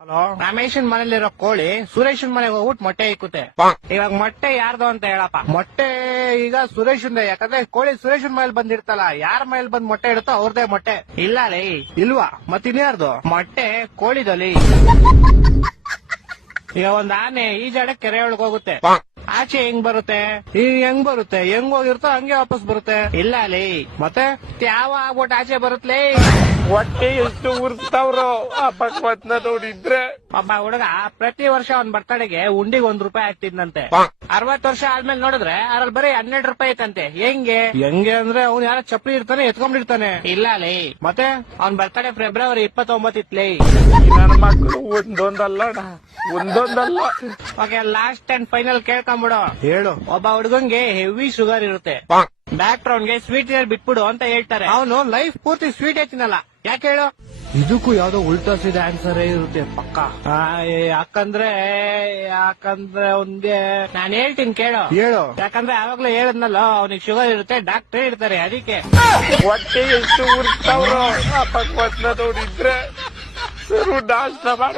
Hello, ರಮೇಶನ್ ಮನೇಲಿರೋ ಕೋಳಿ ಸುರೇಶನ್ ಮನೆಗೆ ಹೋಗ್ಬಿಟ್ಟು ಮೊಟ್ಟೆ ಇಕ್ಕುತ್ತೆ. ಇವಾಗ ಮೊಟ್ಟೆ ಯಾರ್ದು ಅಂತ ಹೇಳಪ್ಪ. ಮೊಟ್ಟೆ ಈಗ ಸುರೇಶನ್, ಯಾಕಂದ್ರೆ ಕೋಳಿ ಸುರೇಶನ್ ಮನೇಲಿ ಬಂದಿರ್ತಲ್ಲ, ಯಾರ ಮನೇಲಿ ಬಂದ್ ಮೊಟ್ಟೆ ಇಡುತ್ತೋ ಅವ್ರದೇ ಮೊಟ್ಟೆ. ಇಲ್ಲ ಲೇ, ಇಲ್ವಾ? ಮತ್ತಿನ್ಯಾರ್ದು ಮೊಟ್ಟೆ? ಕೋಳಿದಲ್ಲಿ. ಈಗ ಒಂದ್ ಆನೆ ಈಜಾಡ ಕೆರೆ ಒಳಗ್ ಹೋಗುತ್ತೆ, ಆಚೆ ಹೆಂಗ್ ಬರುತ್ತೆ? ಹೆಂಗ್ ಬರುತ್ತೆ? ಹೆಂಗ್ ಹೋಗಿರ್ತೋ ಹಂಗೆ ವಾಪಸ್ ಬರುತ್ತೆ. ಇಲ್ಲ ಲೇ, ಮತ್ತೆ ಯಾವ ಆಗ್ಬಿಟ್ಟು ಆಚೆ ಬರುತ್ತಲೇ? ಹೊಟ್ಟೆ ಎಷ್ಟು ಉರ್ಸ್ತಾವ್ರೋ ಆ ಭಗವತ್ನ ನೋಡಿದ್ರೆ. ಒಬ್ಬ ಹುಡುಗ ಪ್ರತಿ ವರ್ಷ ಅವ್ನ್ ಬರ್ತಡೆಗೆ ಉಂಡಿಗೆ ₹1 ಆಗ್ತಿದ್ನಂತೆ. 60 ವರ್ಷ ಆದ್ಮೇಲೆ ನೋಡಿದ್ರೆ ಅದ್ರಲ್ಲಿ ಬರೀ ₹12 ಐತಂತೆ. ಹೆಂಗೆ ಅಂದ್ರೆ ಅವ್ನು ಯಾರ ಚಪ್ಪಲಿ ಇರ್ತಾನೆ ಎತ್ಕೊಂಡಿರ್ತಾನೆ. ಇಲ್ಲ ಲೇ, ಮತ್ತೆ ಅವ್ನ್ ಬರ್ತಡೆ ಫೆಬ್ರವರಿ 29 ಇತ್ಲೇ. ನನ್ನ ಮಕ್ಕಳು ಒಂದೊಂದಲ್ಲ. ಓಕೆ, ಲಾಸ್ಟ್ ಅಂಡ್ ಫೈನಲ್ ಕೇಳ್ಕೊಂಬಿಡು. ಹೇಳು. ಒಬ್ಬ ಹುಡುಗಂಗೆ ಹೆವಿ ಶುಗರ್ ಇರುತ್ತೆ, ಡಾಕ್ಟರ್ ಅವ್ನ್ಗೆ ಸ್ವೀಟ್ ಬಿಟ್ಬಿಡು ಅಂತ ಹೇಳ್ತಾರೆ. ಅವನು ಲೈಫ್ ಪೂರ್ತಿ ಸ್ವೀಟ್ ತಿನ್ನಲ್ಲ. ಯಾಕೆ ಹೇಳು? ಇದಕ್ಕೂ ಯಾವ್ದೋ ಉಲ್ಟಾ ಸೀದಾ ಆನ್ಸರ್ ಇರುತ್ತೆ ಪಕ್ಕ. ಯಾಕಂದ್ರೆ ಅವ್ನ್ಗೆ ನಾನು ಹೇಳ್ತೀನಿ ಕೇಳು. ಯಾಕಂದ್ರೆ ಆವಾಗ್ಲೂ ಹೇಳದ್ನಲ್ಲ, ಅವ್ನಿಗೆ ಶುಗರ್ ಇರುತ್ತೆ, ಡಾಕ್ಟರ್ ಹೇಳ್ತಾರೆ, ಅದಕ್ಕೆ. ಹೊಟ್ಟೆ ಎಷ್ಟು ಉರ್ಸ್ತಾವ್ರೋ ಆ ಭಗವತ್ನ ನೋಡಿದ್ರೆ. ನಾಷ್ಟ ಮಾಡಿ